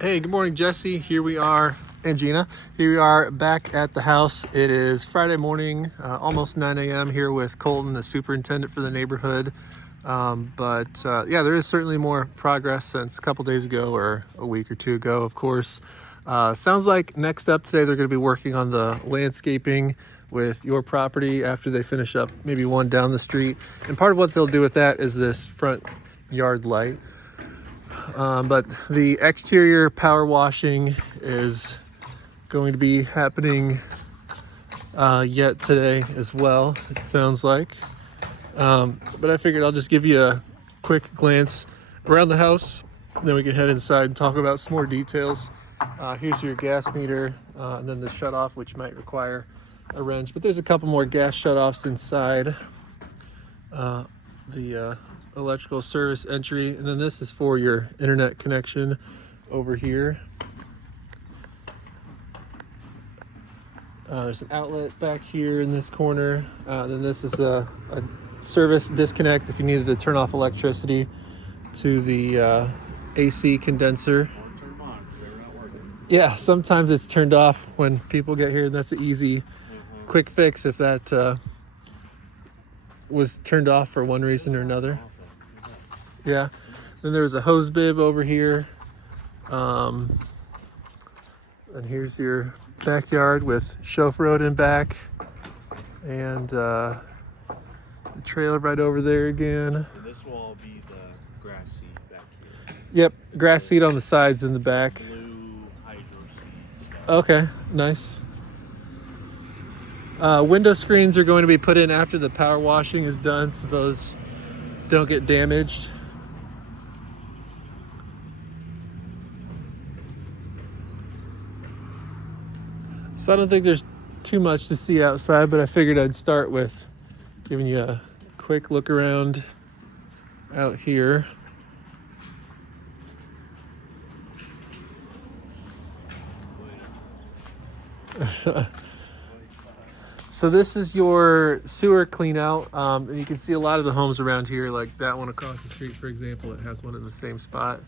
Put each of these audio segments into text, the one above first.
Hey, good morning, Jesse. Here we are, and Gina. Here we are back at the house. It is Friday morning, almost 9 a.m. here with Colton, the superintendent for the neighborhood. Yeah, there is certainly more progress since a couple days ago or a week or two ago, of course. Sounds like next up today, they're going to be working on the landscaping with your property after they finish up maybe one down the street. And part of what they'll do with that is this front yard light. But the exterior power washing is going to be happening yet today as well, it sounds like. But I figured I'll just give you a quick glance around the house, then we can head inside and talk about some more details. Here's your gas meter, and then the shutoff, which might require a wrench. But there's a couple more gas shutoffs inside the electrical service entry, and then this is for your internet connection over here. There's an outlet back here in this corner. Then this is a service disconnect if you needed to turn off electricity to the AC condenser. Yeah, sometimes it's turned off when people get here, and that's an easy, quick fix if that was turned off for one reason or another. Yeah. Then there was a hose bib over here. And here's your backyard with chauffeur road in back. And the trailer right over there again. And this will all be the grass seed back here. Yep, grass seed on the sides in the back. Blue hydro seed stuff. Okay, nice. Window screens are going to be put in after the power washing is done, so those don't get damaged. So I don't think there's too much to see outside, but I figured I'd start with giving you a quick look around out here. So this is your sewer clean out. And you can see a lot of the homes around here, like that one across the street, for example, it has one in the same spot.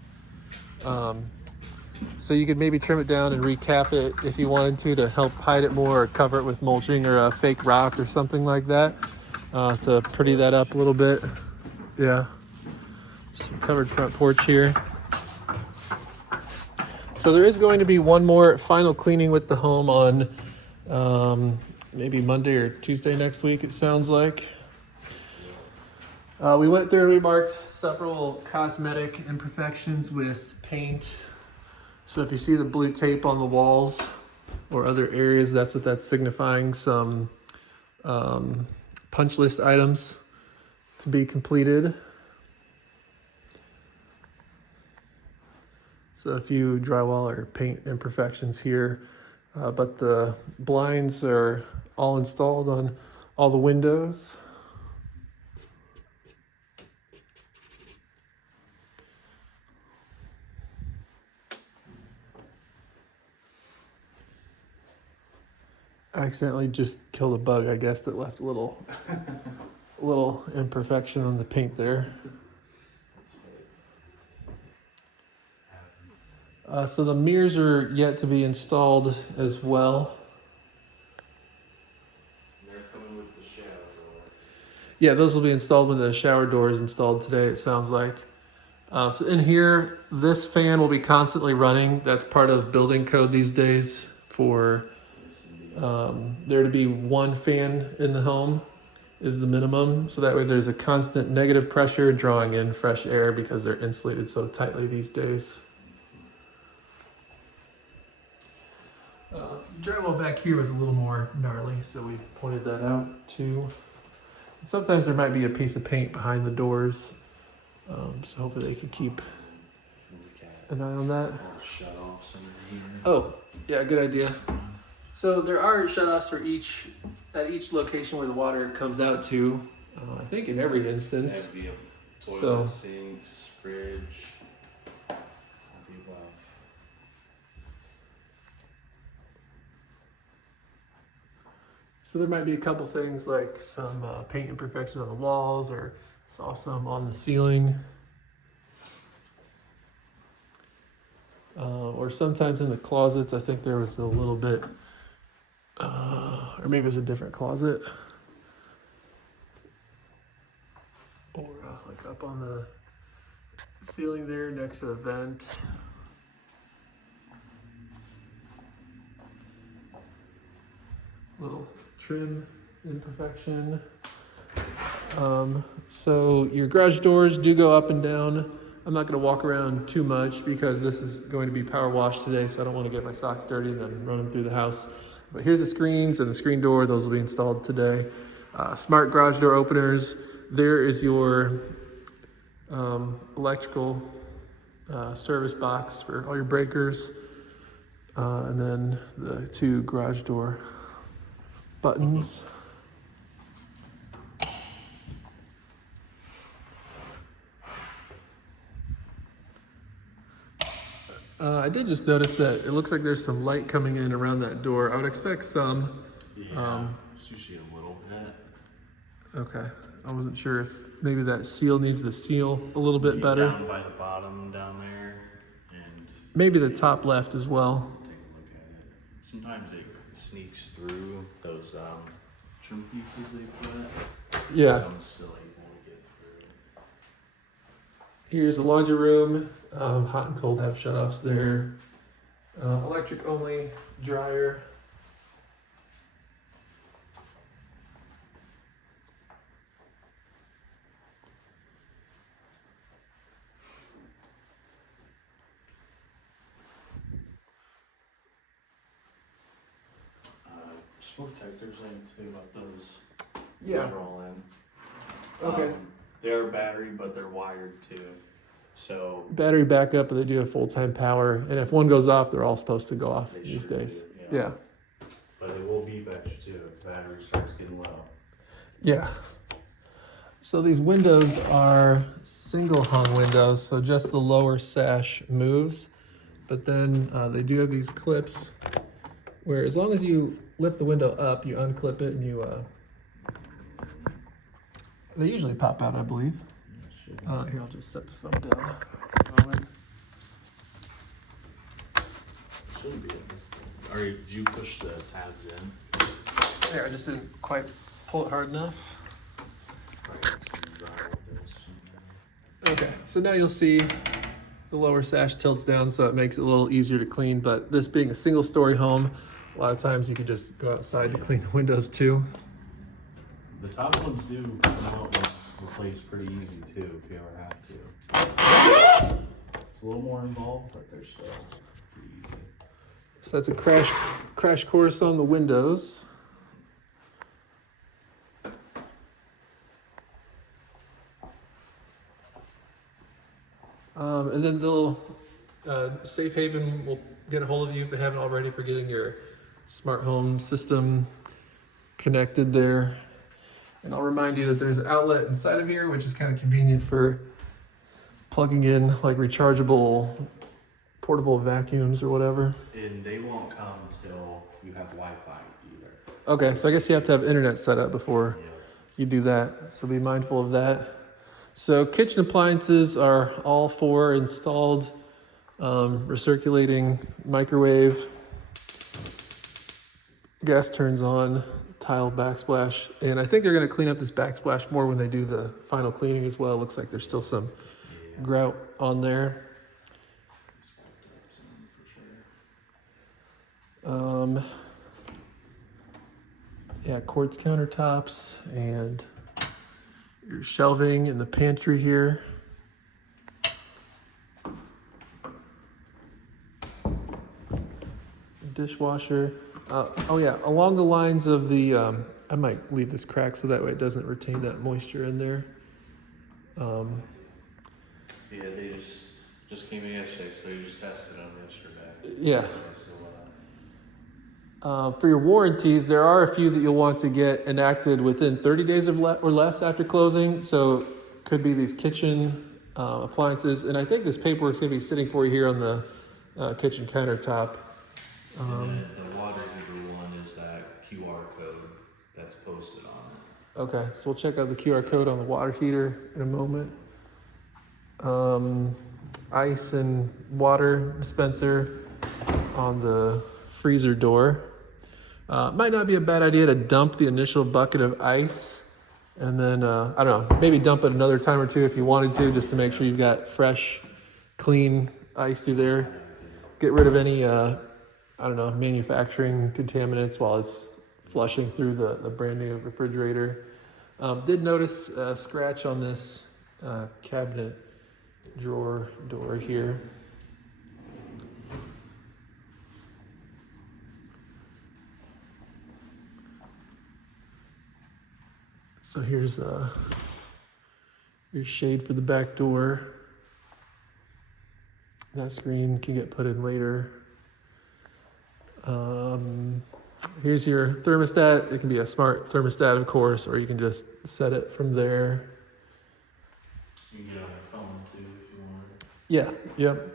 So you could maybe trim it down and recap it if you wanted to help hide it more, or cover it with mulching or a fake rock or something like that to pretty that up a little bit. Yeah. Some covered front porch here. So there is going to be one more final cleaning with the home on maybe Monday or Tuesday next week, it sounds like. We went through and we marked several cosmetic imperfections with paint. So if you see the blue tape on the walls or other areas, that's what that's signifying, some punch list items to be completed. So a few drywall or paint imperfections here, but the blinds are all installed on all the windows. I accidentally just killed a bug, I guess, that left a little imperfection on the paint there. So the mirrors are yet to be installed as well. They're coming with the shower door. Yeah, those will be installed when the shower door is installed today, it sounds like. So in here, this fan will be constantly running. That's part of building code these days for there to be one fan in the home is the minimum. So that way there's a constant negative pressure drawing in fresh air because they're insulated so tightly these days. Drywall back here was a little more gnarly, so we pointed that out too. And sometimes there might be a piece of paint behind the doors, so hopefully they could keep an eye on that. Shut off some of here. Oh, yeah, good idea. So there are shutoffs for at each location where the water comes out to. I think in every instance. That'd be a toilet, So- sink, fridge. All the above. So there might be a couple things like some paint imperfections on the walls, or saw some on the ceiling. Or or sometimes in the closets. I think there was a little bit, or maybe it was a different closet. Or like up on the ceiling there next to the vent. Little trim imperfection. So your garage doors do go up and down. I'm not going to walk around too much because this is going to be power washed today, so I don't want to get my socks dirty and then run them through the house. But here's the screens and the screen door. Those will be installed today. Smart garage door openers. There is your electrical service box for all your breakers. And then the 2 garage door buttons. I did just notice that it looks like there's some light coming in around that door. I would expect some. Yeah, it's usually a little bit. Okay. I wasn't sure if maybe that seal needs to seal a little bit better. Down by the bottom down there, and Maybe the top left as well. take a look at it. Sometimes it sneaks through those trim pieces they put. Yeah. Some still able to get through. Here's the laundry room. Hot and cold have shut-offs there. Electric only dryer. Smoke detectors, I need to think about those. Yeah. Those are all in. Okay. They're battery, but they're wired too. So Battery backup, but they do have full-time power. And if one goes off, they're all supposed to go off they these sure days. do, Yeah. But it will be fetched too if the battery starts getting low. Yeah. So these windows are single hung windows, so just the lower sash moves. But then they do have these clips where as long as you lift the window up, you unclip it and you, they usually pop out, I believe. Here, I'll just set the phone down. Should be. Or did you push the tabs in? There, I just didn't quite pull it hard enough. Okay, so now you'll see the lower sash tilts down, so it makes it a little easier to clean. But this being a single-story home, a lot of times you can just go outside to clean the windows too. The top ones do come out and replace pretty easy too, if you ever have to. It's a little more involved, but they're still pretty easy. So that's a crash course on the windows. And then the little Safe Haven will get a hold of you if they haven't already for getting your smart home system connected there. And I'll remind you that there's an outlet inside of here, which is kind of convenient for plugging in like rechargeable portable vacuums or whatever. And they won't come till you have Wi-Fi either. Okay, so I guess you have to have internet set up before Yeah. you do that. So be mindful of that. So kitchen appliances are all 4 installed. Recirculating microwave. Gas turns on. Tile backsplash. And I think they're going to clean up this backsplash more when they do the final cleaning as well. Looks like there's still some grout on there. Yeah, quartz countertops and your shelving in the pantry here. Dishwasher. Oh yeah, along the lines of the, I might leave this cracked so that way it doesn't retain that moisture in there. Yeah, they just came in yesterday, so you just tested them yesterday. Yeah. So they still, For your warranties, there are a few that you'll want to get enacted within 30 days or less after closing. So could be these kitchen appliances. And I think this paperwork's gonna be sitting for you here on the kitchen countertop. and the water heater one is that QR code that's posted on it. Okay, so we'll check out the QR code on the water heater in a moment. Ice and water dispenser. on the freezer door. Might not be a bad idea to dump the initial bucket of ice and then, I don't know, maybe dump it another time or two if you wanted to, just to make sure you've got fresh, clean ice through there. Get rid of any, I don't know, manufacturing contaminants while it's flushing through the brand new refrigerator. Did notice a scratch on this cabinet drawer door here. So here's your shade for the back door. That screen can get put in later. Here's your thermostat. It can be a smart thermostat, of course, or you can just set it from there. You can get on your phone too if you want. Yeah, yep.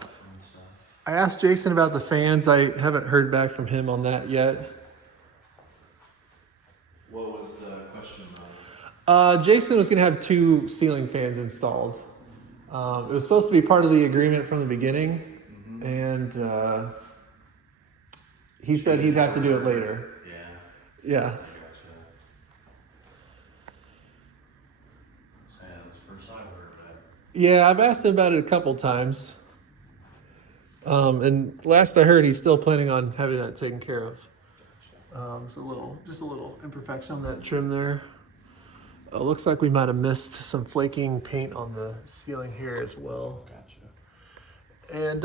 Phone stuff. I asked Jason about the fans. I haven't heard back from him on that yet. What was the question about? Jason was going to have 2 ceiling fans installed. It was supposed to be part of the agreement from the beginning, and he said he'd have to do it later. Yeah. Yeah. I gotcha. Saying that's the first I've heard of that. Yeah, I've asked him about it a couple times. And last I heard, he's still planning on having that taken care of. It's just a little imperfection on that trim there. Looks like we might have missed some flaking paint on the ceiling here as well. Gotcha. And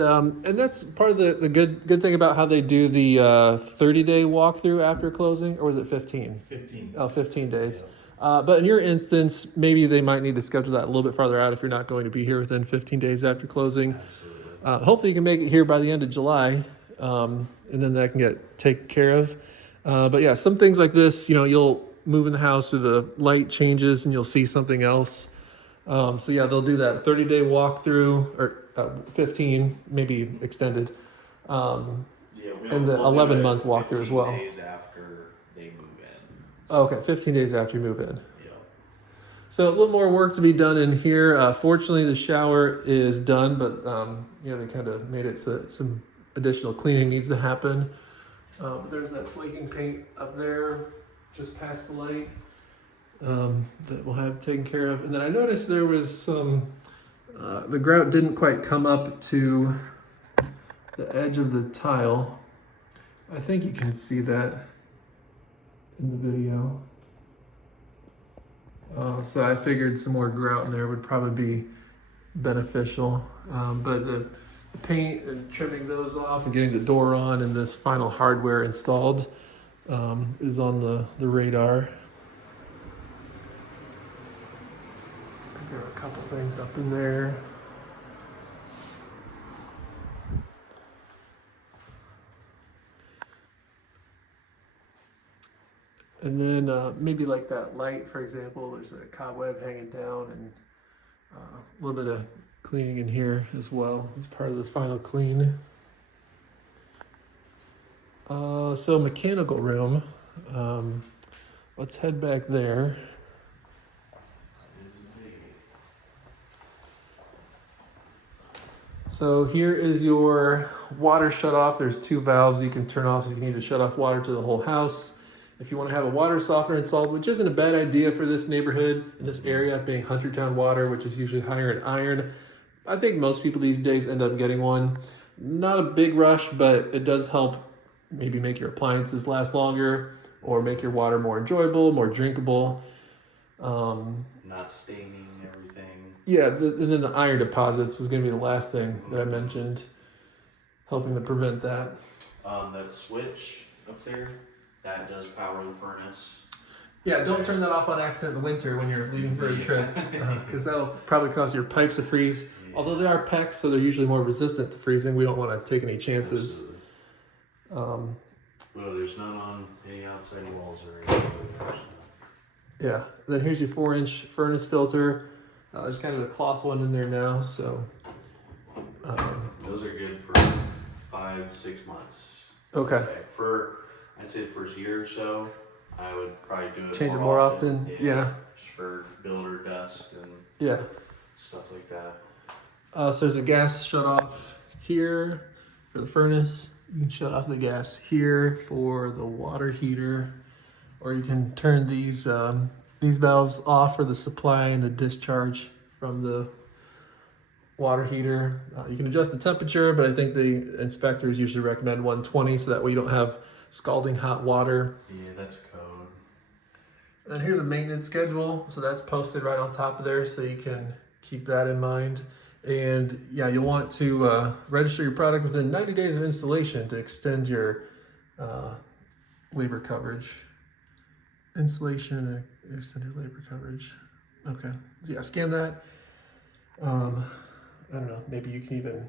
that's part of the good thing about how they do the 30-day walkthrough after closing, or was it 15? 15. Oh, 15 days. But in your instance, maybe they might need to schedule that a little bit farther out if you're not going to be here within 15 days after closing. Absolutely. Hopefully you can make it here by the end of July, and then that can get taken care of. But yeah, some things like this, you'll move in the house or the light changes and you'll see something else. So yeah, they'll do that 30-day walkthrough, or 15, maybe extended. Yeah, And the 11-month walkthrough as well. 15 days after they move in. Okay, 15 days after you move in. Yeah. So a little more work to be done in here. Fortunately, the shower is done, but they kind of made it so some additional cleaning needs to happen. There's that flaking paint up there, just past the light, that we'll have taken care of. And then I noticed there was some, the grout didn't quite come up to the edge of the tile. I think you can see that in the video. So I figured some more grout in there would probably be beneficial. But the paint and trimming those off and getting the door on and this final hardware installed is on the radar. There are a couple things up in there. And then maybe like that light, for example, there's a cobweb hanging down, and a little bit of cleaning in here as well as part of the final clean. So mechanical room. Let's head back there. So here is your water shut off. There's 2 valves you can turn off if you need to shut off water to the whole house. If you want to have a water softener installed, which isn't a bad idea for this neighborhood, in this area, being Huntertown water, which is usually higher in iron, I think most people these days end up getting one. Not a big rush, but it does help maybe make your appliances last longer or make your water more enjoyable, more drinkable. Not staining everything. Yeah, and then the iron deposits was going to be the last thing that I mentioned, helping to prevent that. That switch up there, that does power the furnace. Yeah, don't turn that off on accident in the winter when you're leaving for a trip, because that'll probably cause your pipes to freeze. Yeah. Although they are PEX, so they're usually more resistant to freezing. We don't want to take any chances. Absolutely. Well, there's none on any outside walls or anything. Yeah. Then here's your 4-inch furnace filter. There's kind of a cloth one in there now, so. Those are good for 5-6 months. Okay. I'd say the first year or so, I would probably do it Change it more often. Yeah. Just for builder dust and Yeah. stuff like that. So there's a gas shut off here, for the furnace. You can shut off the gas here for the water heater, or you can turn these valves off for the supply and the discharge from the water heater. You can adjust the temperature, but I think the inspectors usually recommend 120, so that way you don't have scalding hot water. Yeah, that's code. And then here's a maintenance schedule, so that's posted right on top of there, so you can keep that in mind. And yeah, you'll want to register your product within 90 days of installation to extend your labor coverage. Installation and extended labor coverage. Okay, so yeah, scan that. I don't know, maybe you can even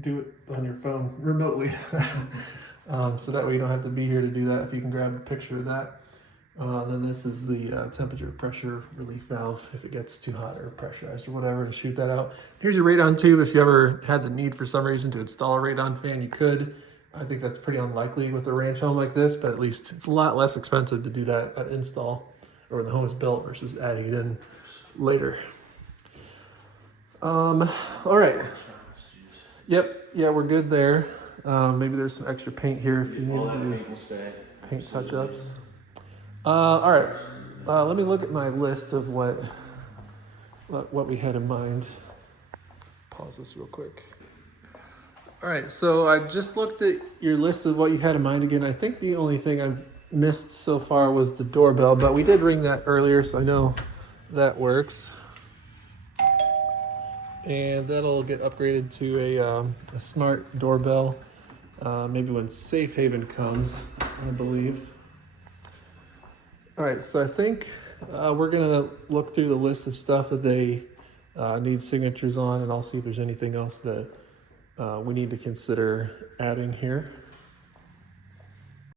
do it on your phone remotely. So that way you don't have to be here to do that if you can grab a picture of that. Then this is the temperature pressure relief valve if it gets too hot or pressurized or whatever, to shoot that out. Here's your radon tube. If you ever had the need for some reason to install a radon fan, you could. I think that's pretty unlikely with a ranch home like this, but at least it's a lot less expensive to do that at install or when the home is built versus adding it in later. All right. Yep. Yeah, we're good there. Maybe there's some extra paint here if you All need that to do paint will stay. paint touch-ups. All right. Let me look at my list of what we had in mind. Pause this real quick. All right, so I just looked at your list of what you had in mind again. I think the only thing I've missed so far was the doorbell, but we did ring that earlier, so I know that works. And that'll get upgraded to a smart doorbell, maybe when Safe Haven comes, I believe. All right, so I think we're gonna look through the list of stuff that they need signatures on, and I'll see if there's anything else that we need to consider adding here.